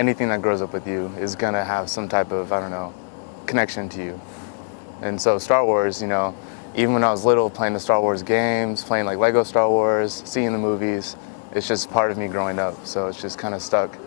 anything that grows up with you is gonna have some type of, I don't know, connection to you. And so Star Wars, you know, even when I was little, playing the Star Wars games, playing like Lego Star Wars, seeing the movies, it's just part of me growing up, so it's just kind of stuck.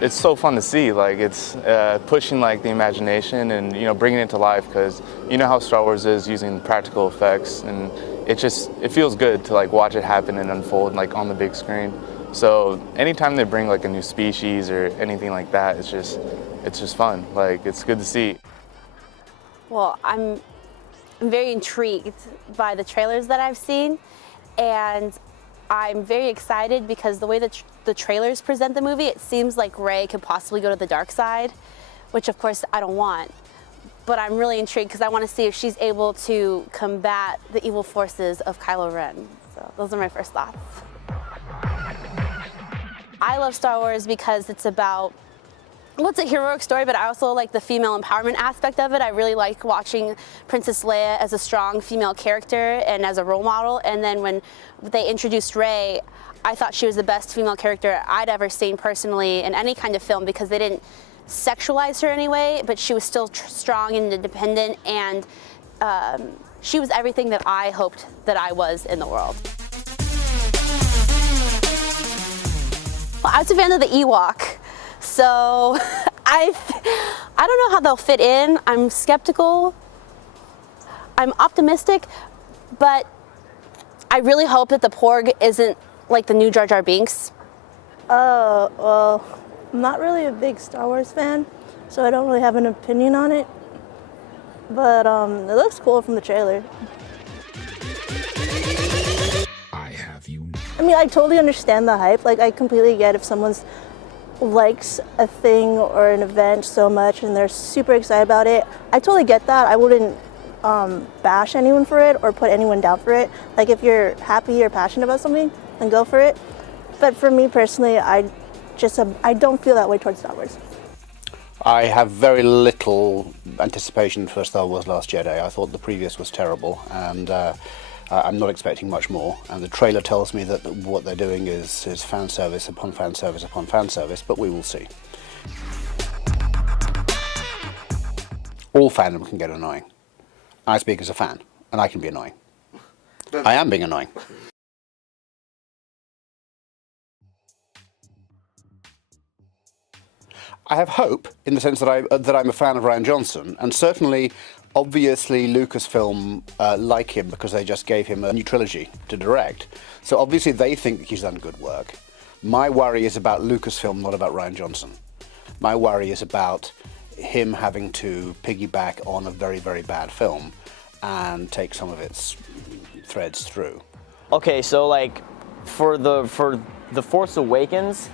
It's so fun to see, like it's pushing like the imagination and, you know, bringing it to life, because you know how Star Wars is using practical effects, and it feels good to like watch it happen and unfold like on the big screen. So anytime they bring like a new species or anything like that, it's just fun. Like it's good to see. Well, I'm very intrigued by the trailers that I've seen, and I'm very excited because the way that the trailers present the movie, it seems like Rey could possibly go to the dark side, which of course I don't want. But I'm really intrigued because I want to see if she's able to combat the evil forces of Kylo Ren. So those are my first thoughts. I love Star Wars because it's about, well, it's a heroic story, but I also like the female empowerment aspect of it. I really like watching Princess Leia as a strong female character and as a role model. And then when they introduced Rey, I thought she was the best female character I'd ever seen personally in any kind of film, because they didn't sexualize her anyway, but she was still strong and independent, and she was everything that I hoped that I was in the world. Well, I was a fan of the Ewok. So I don't know how they'll fit in. I'm skeptical. I'm optimistic, but I really hope that the Porg isn't like the new Jar Jar Binks. Well, I'm not really a big Star Wars fan, so I don't really have an opinion on it. But it looks cool from the trailer. I mean, I totally understand the hype. Like, I completely get if someone's likes a thing or an event so much and they're super excited about it. I totally get that. I wouldn't bash anyone for it or put anyone down for it. Like, if you're happy or passionate about something, then go for it. But for me personally, I don't feel that way towards Star Wars. I have very little anticipation for Star Wars Last Jedi. I thought the previous was terrible, and I'm not expecting much more. And the trailer tells me that what they're doing is fan service upon fan service upon fan service, but we will see. All fandom can get annoying. I speak as a fan, and I can be annoying. I am being annoying. I have hope in the sense that I'm a fan of Rian Johnson, and certainly, obviously, Lucasfilm like him because they just gave him a new trilogy to direct. So obviously they think he's done good work. My worry is about Lucasfilm, not about Rian Johnson. My worry is about him having to piggyback on a very, very bad film and take some of its threads through. Okay, so like for the Force Awakens,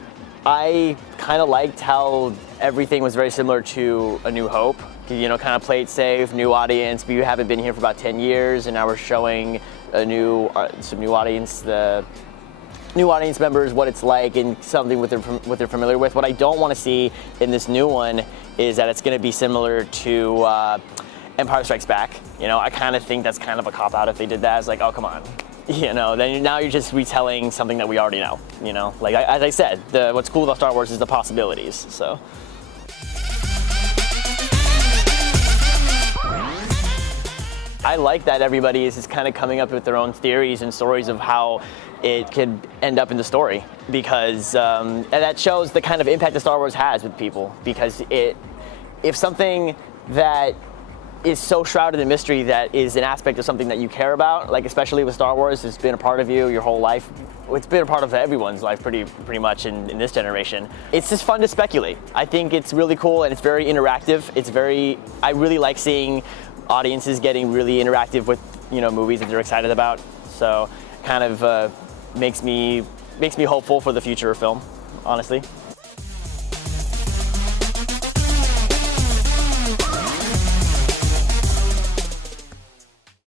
I kind of liked how everything was very similar to A New Hope. You know, kind of play it safe, new audience. We haven't been here for about 10 years, and now we're showing some new audience, the new audience members, what it's like and something what they're familiar with. What I don't want to see in this new one is that it's going to be similar to Empire Strikes Back. You know, I kind of think that's kind of a cop-out if they did that. It's like, oh, come on. You know, then now you're just retelling something that we already know, you know? Like, as I said, what's cool about Star Wars is the possibilities, so. I like that everybody is kind of coming up with their own theories and stories of how it could end up in the story, because and that shows the kind of impact that Star Wars has with people, because if something that is so shrouded in mystery that is an aspect of something that you care about, like especially with Star Wars, it's been a part of you your whole life. It's been a part of everyone's life pretty much in this generation. It's just fun to speculate. I think it's really cool and it's very interactive. I really like seeing audiences getting really interactive with, you know, movies that they're excited about. So kind of makes me hopeful for the future of film honestly.